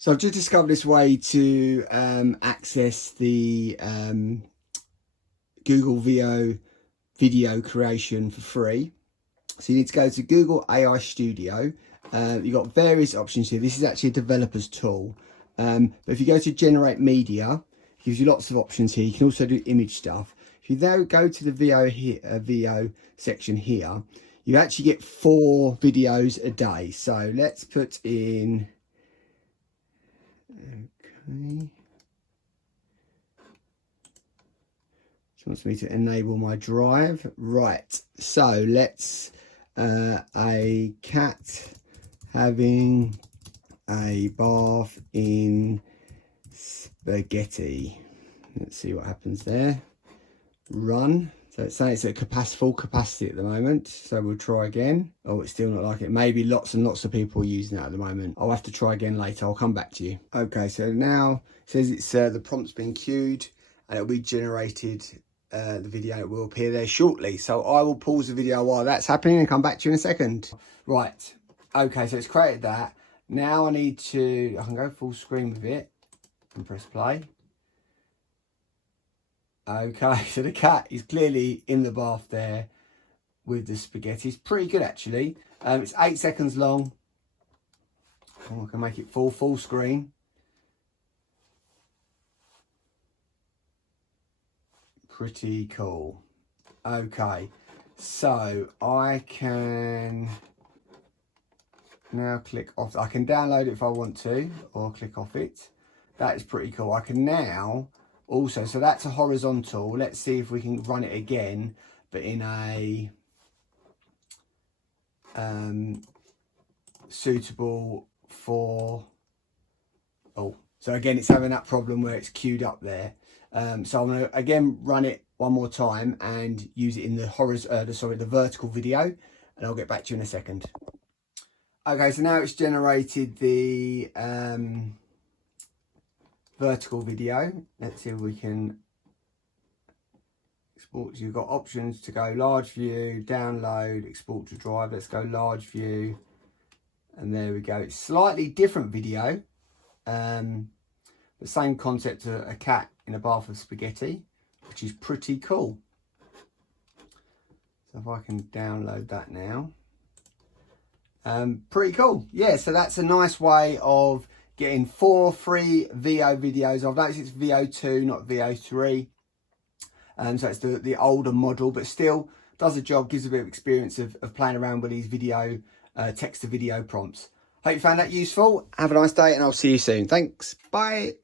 So I've just discovered this way to access the Google Veo video creation for free. So you need to go to Google AI Studio. You've got various options here. This is actually a developer's tool. But if you go to generate media, it gives you lots of options here. You can also do image stuff. If you now go to the Veo section here, you actually get 4 videos a day. So let's put in... Okay. She wants me to enable my drive. Right. So let's a cat having a bath in spaghetti. Let's see what happens there. Run. So it's saying it's at full capacity at the moment. So we'll try again. Oh, it's still not like it. Maybe lots and lots of people are using that at the moment. I'll have to try again later. I'll come back to you. Okay, so now it says it's the prompt's been queued and it'll be generated. The video, it will appear there shortly. So I will pause the video while that's happening and come back to you in a second. Right. Okay, so it's created that. Now I need to, I can go full screen with it and press play. Okay, so the cat is clearly in the bath there with the spaghetti. It's pretty good actually. It's 8 seconds long. Oh, I can make it full screen. Pretty cool. Okay, so I can now click off. I can download it if I want to, or click off it. That is pretty cool. I can now also, so that's a horizontal. Let's see if we can run it again, but in a suitable for, oh, so again, it's having that problem where it's queued up there. So I'm going to again run it one more time and use it in the the vertical video, and I'll get back to you in a second. Okay, so now it's generated the vertical video. Let's see if we can export. You've got options to go large view, download, export to drive. Let's go large view, and there we go. It's slightly different video. The same concept, a cat in a bath of spaghetti, which is pretty cool. So if I can download that now. Pretty cool. Yeah, so that's a nice way of getting 4 free Veo videos. I've noticed it's Veo 2, not Veo 3. So it's the older model, but still does the job, gives a bit of experience of playing around with these video, text to video prompts. Hope you found that useful. Have a nice day and I'll see you soon. Thanks. Bye.